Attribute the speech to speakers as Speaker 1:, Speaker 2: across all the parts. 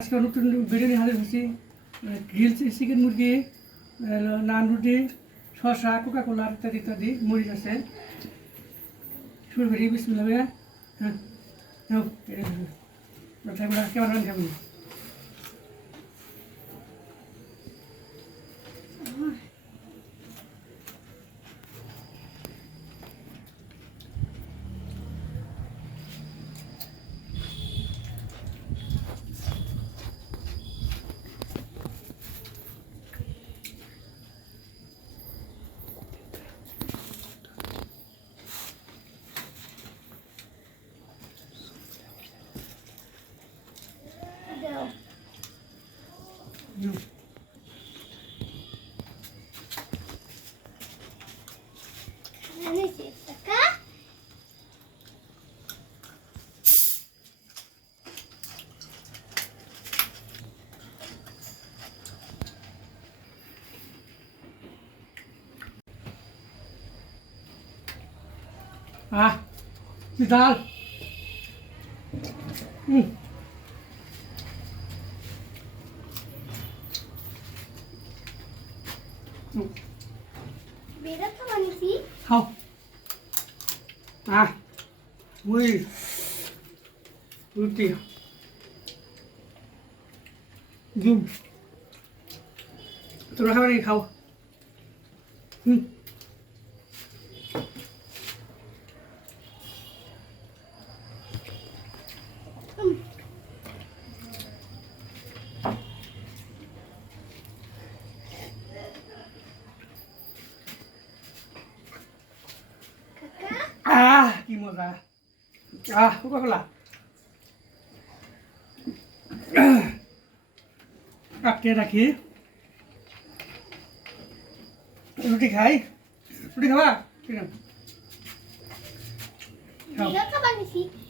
Speaker 1: আজকে নতুন বিরিয়ানি হাজির হয়েছি গ্রিল চিকেন মুরগি নান রুটি শসা কোকা কোলা ইত্যাদি ইত্যাদি মরিচ আছে শুরু করি বিসমিল্লাহ ভাইয়া হ্যাঁ হ্যাঁ থাকবে কেমন হুম।
Speaker 2: আনিছি টাকা
Speaker 1: আহ কি ডাল হুম হুম
Speaker 2: বেড়া তো আনিছি
Speaker 1: খাও। আহ মুড়ি রুটি। ডিম হুম
Speaker 2: কাকা
Speaker 1: আহ কি মজা? আহ কোকা কোলা কাটিয়ে রাখি। রুটি খাই? রুটি খাবা?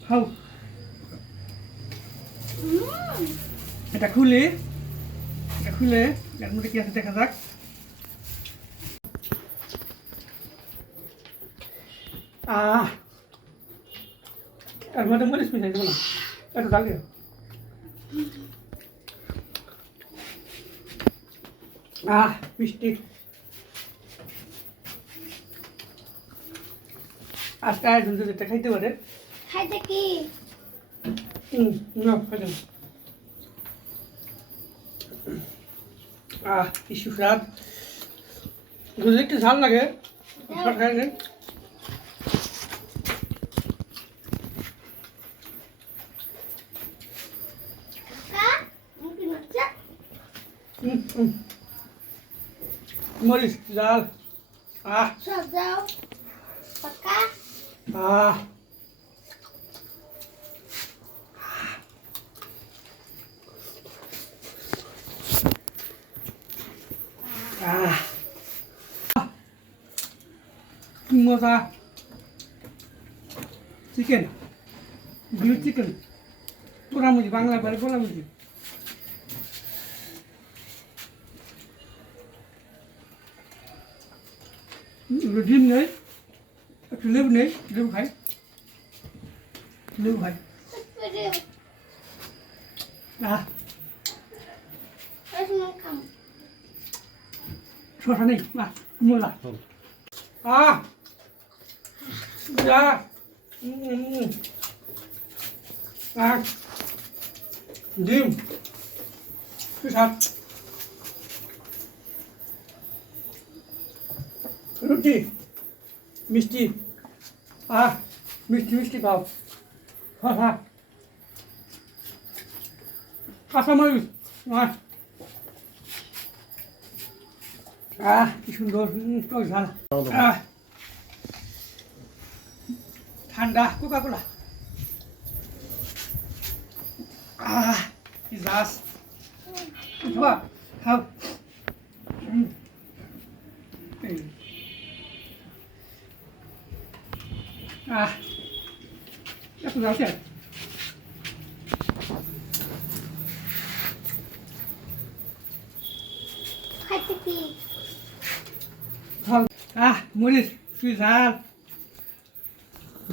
Speaker 1: খাও। এটা খুলে। এটা খুলে। এর মধ্যে কি আছে দেখা যাক। আহ এর মধ্যে মরিচ মিশাই দেবো না একটু ডাল দিও আহ মিষ্টি। আজকে আয়োজন যদি এটা খাইতে পারে?
Speaker 2: খাইতে কি?
Speaker 1: হুম না খাইতে আহ কি সুস্বাদ। যদি একটু ঝাল লাগে। খাই নেই
Speaker 2: কাকা মুখে নচ্চা
Speaker 1: হুম হুম মরিচ ঝাল আহ
Speaker 2: সব দাও কাকা
Speaker 1: আহ আহ কি মজা চিকেন গ্রিল চিকেন পোড়ামুজি বাংলা বাড়ি পোড়ামুজি ডিম নেই একটু লেবু নেই লেবু খাই। লেবু খাই। আহ শশা নেই আহ আহ যা উম, আহ ডিম। সুস্বাদ রুটি, মিষ্টি। আহ, মিষ্টি মিষ্টি খাও। হ্যাঁ হ্যাঁ কাঁচামরিচ আহ। আহ, কি সুন্দর, টক ঝাল। ঠান্ডা কোকা কোলা আহ, কি জাস খাবা খাও। আহ এত যাচ্ছে
Speaker 2: খাইতে কি
Speaker 1: খাও আহ ঝাল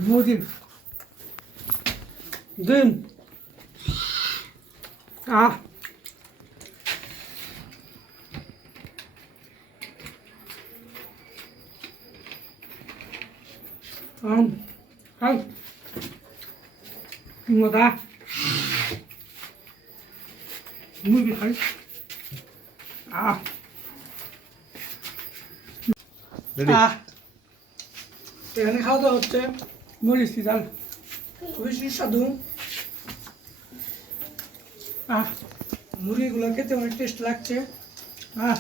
Speaker 1: মুরগির ডিম আহ Um, খাই মজা মুরগি খাই আহ
Speaker 3: রেডি
Speaker 1: আহ এখানে খাওয়া দাওয়া হচ্ছে মরিচ চাল খুবই সুস্বাদু আহ মুরগিগুলো খেতে অনেক টেস্ট লাগছে। আহ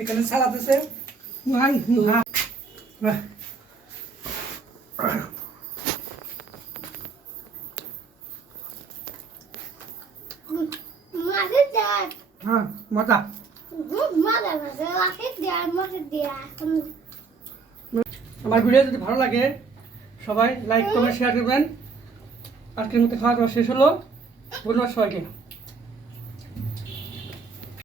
Speaker 1: এখানে সালাদ আছে। মজা আমার ভিডিও যদি ভালো লাগে, সবাই লাইক কমেন্ট শেয়ার করবেন। আজকের মতো খাওয়া দাওয়া শেষ হলো। ধন্যবাদ সবাইকে।